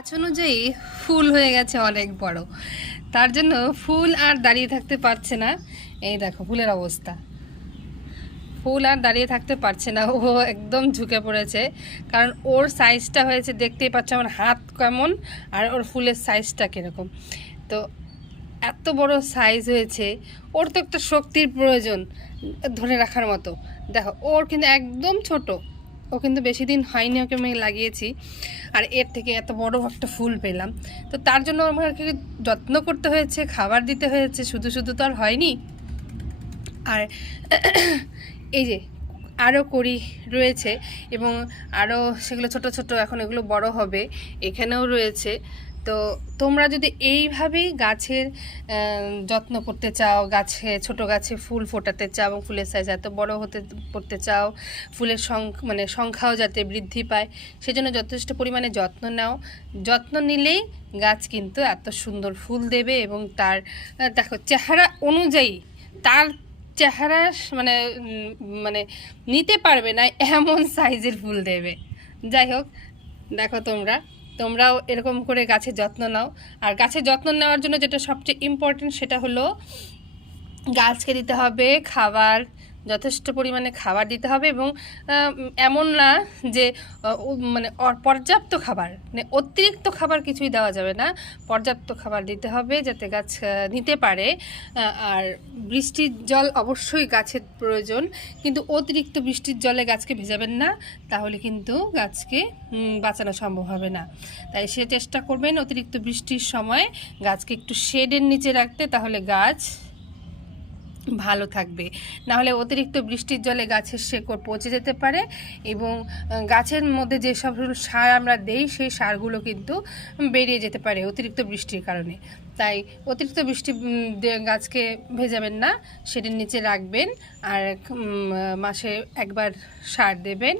গাছ অনুযায়ী ফুল হয়ে গেছে অনেক বড়, তার জন্য ফুল আর দাঁড়িয়ে থাকতে পারছে না। এই দেখো ফুলের অবস্থা, ফুল আর দাঁড়িয়ে থাকতে পারছে না, ও একদম ঝুঁকে পড়েছে। কারণ ওর সাইজটা হয়েছে, দেখতেই পাচ্ছ আমার হাত কেমন আর ওর ফুলের সাইজটা কীরকম। তো এত বড় সাইজ হয়েছে, ওর তো একটা শক্তির প্রয়োজন ধরে রাখার মতো। দেখো ওর কিন্তু একদম ছোট, ও কিন্তু বেশি দিন হয়নি ওকে আমি লাগিয়েছি, আর এর থেকে এত বড় একটা ফুল পেলাম। তো তার জন্য আমাকে যত্ন করতে হয়েছে, খাবার দিতে হয়েছে, শুধু শুধু তো আর হয়নি। আর এই যে আরও কড়ি রয়েছে এবং আরও সেগুলো ছোট ছোট, এখন এগুলো বড় হবে, এখানেও রয়েছে। তো তোমরা যদি এইভাবেই গাছের যত্ন করতে চাও, ছোট গাছে ফুল ফোটাতে চাও এবং ফুলের সাইজ এত বড় করতে চাও, ফুলের সংখ্যাও যাতে বৃদ্ধি পায়, সেজন্য যথেষ্ট পরিমাণে যত্ন নাও। যত্ন নিলেই গাছ কিন্তু এত সুন্দর ফুল দেবে এবং তার দেখো চেহারা অনুযায়ী তার চেহারা মানে মানে নিতে পারবে না এমন সাইজের ফুল দেবে। যাই হোক, দেখো তোমরাও এরকম করে গাছের যত্ন নাও। আর গাছের যত্ন নেওয়ার জন্য যেটা সবচেয়ে ইম্পর্টেন্ট সেটা হলো গাছকে দিতে হবে খাবার, যথেষ্ট পরিমাণে খাবার দিতে হবে এবং এমন না যে পর্যাপ্ত খাবার, মানে অতিরিক্ত খাবার কিছুই দেওয়া যাবে না, পর্যাপ্ত খাবার দিতে হবে যাতে গাছ নিতে পারে। আর বৃষ্টির জল অবশ্যই গাছের প্রয়োজন, কিন্তু অতিরিক্ত বৃষ্টির জলে গাছকে ভেজাবেন না, তাহলে কিন্তু গাছকে বাঁচানো সম্ভব হবে না। তাই সে চেষ্টা করবেন অতিরিক্ত বৃষ্টির সময় গাছকে একটু শেডের নিচে রাখতে, তাহলে গাছ ভালো থাকবে। নাহলে অতিরিক্ত বৃষ্টির জলে গাছের শেকড় পচে যেতে পারে এবং গাছের মধ্যে যেসব সার আমরা দেই সেই সারগুলো কিন্তু বেরিয়ে যেতে পারে অতিরিক্ত বৃষ্টির কারণে। তাই অতিরিক্ত বৃষ্টি গাছকে ভেজাবেন না, সেটার নিচে রাখবেন। আর মাসে একবার সার দেবেন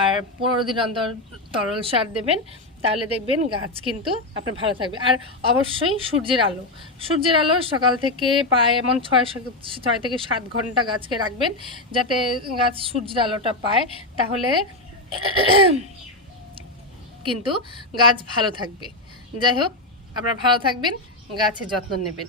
আর 15 দিন অন্তর তরল সার দেবেন, তাহলে দেখবেন গাছ কিন্তু আপনার ভালো থাকবে। আর অবশ্যই সূর্যের আলো সকাল থেকে পায় এমন 6 থেকে 7 ঘন্টা গাছকে রাখবেন, যাতে গাছ সূর্যের আলোটা পায়, তাহলে কিন্তু গাছ ভালো থাকবে। যাই হোক, আপনারা ভালো থাকবেন, গাছের যত্ন নেবেন।